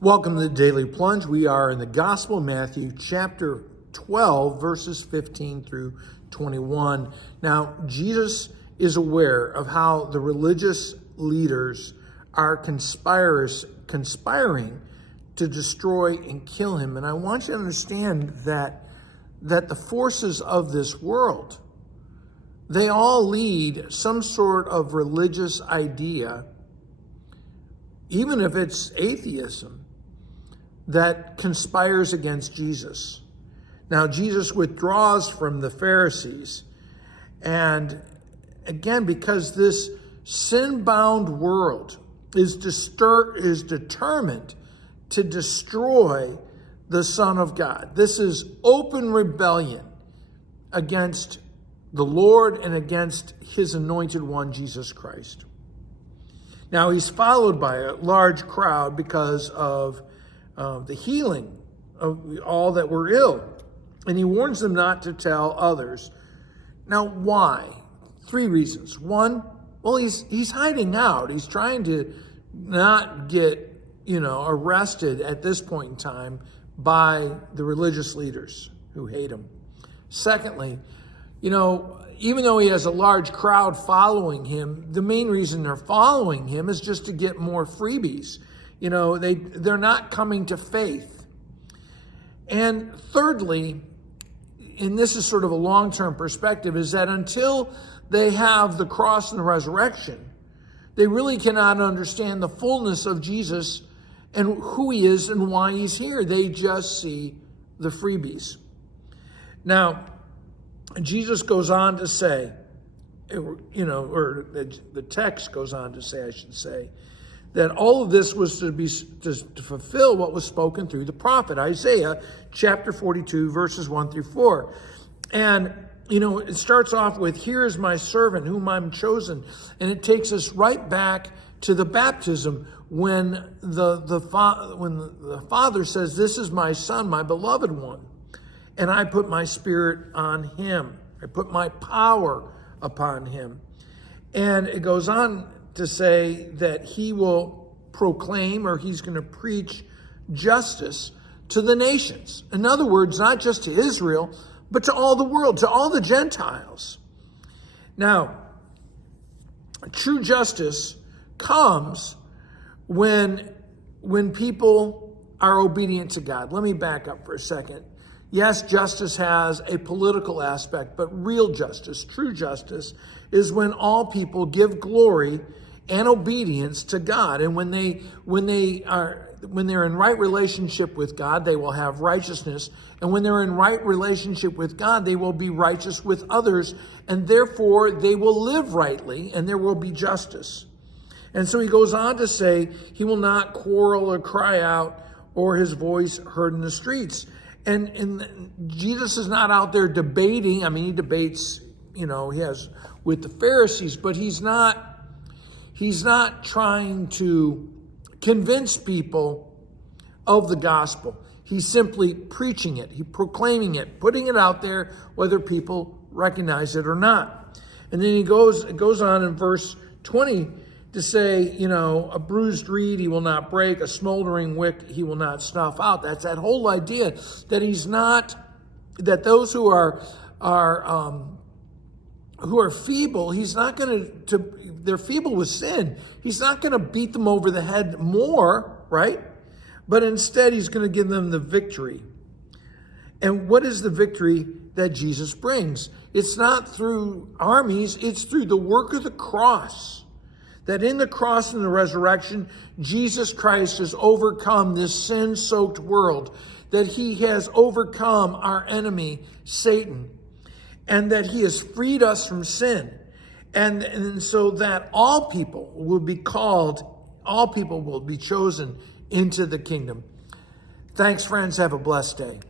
Welcome to the Daily Plunge. We are in the Gospel of Matthew, chapter 12, verses 15 through 21. Now, Jesus is aware of how the religious leaders are conspiring to destroy and kill him. And I want you to understand that the forces of this world, they all lead some sort of religious idea, even if it's atheism, that conspires against Jesus. Now, Jesus withdraws from the Pharisees. And again, because this sin-bound world is determined to destroy the Son of God. This is open rebellion against the Lord and against his anointed one, Jesus Christ. Now, he's followed by a large crowd because of the healing of all that were ill. And he warns them not to tell others. Now, why? 3 reasons. 1, well, he's hiding out. He's trying to not get, arrested at this point in time by the religious leaders who hate him. Secondly, even though he has a large crowd following him, the main reason they're following him is just to get more freebies. They're not coming to faith. And thirdly, and this is sort of a long-term perspective, is that until they have the cross and the resurrection, they really cannot understand the fullness of Jesus and who he is and why he's here. They just see the freebies. Now, Jesus goes on to say, or the text goes on to say, I should say, that all of this was to fulfill what was spoken through the prophet Isaiah, chapter 42, verses 1 through 4. And, it starts off with, "Here is my servant whom I'm chosen." And it takes us right back to the baptism when the Father says, "This is my Son, my beloved one. And I put my Spirit on him. I put my power upon him." And it goes on to say that he will proclaim, or he's going to preach, justice to the nations. In other words, not just to Israel, but to all the world, to all the Gentiles. Now, true justice comes when people are obedient to God. Let me back up for a second. Yes, justice has a political aspect, but real justice, true justice, is when all people give glory and obedience to God. And when they're in right relationship with God, they will have righteousness. And when they're in right relationship with God, they will be righteous with others. And therefore, they will live rightly, and there will be justice. And so he goes on to say, he will not quarrel or cry out, or his voice heard in the streets. And Jesus is not out there debating. I mean, he debates, he has with the Pharisees, but he's not trying to convince people of the gospel. He's simply preaching it. He's proclaiming it, putting it out there, whether people recognize it or not. And then it goes on in verse 20 to say, a bruised reed he will not break, a smoldering wick he will not snuff out. That's that whole idea that those who are feeble, he's not going to they're feeble with sin. He's not going to beat them over the head more, right? But instead, he's going to give them the victory. And what is the victory that Jesus brings? It's not through armies, it's through the work of the cross. That in the cross and the resurrection, Jesus Christ has overcome this sin-soaked world. That he has overcome our enemy, Satan. And that he has freed us from sin. And so that all people will be called, all people will be chosen into the kingdom. Thanks, friends. Have a blessed day.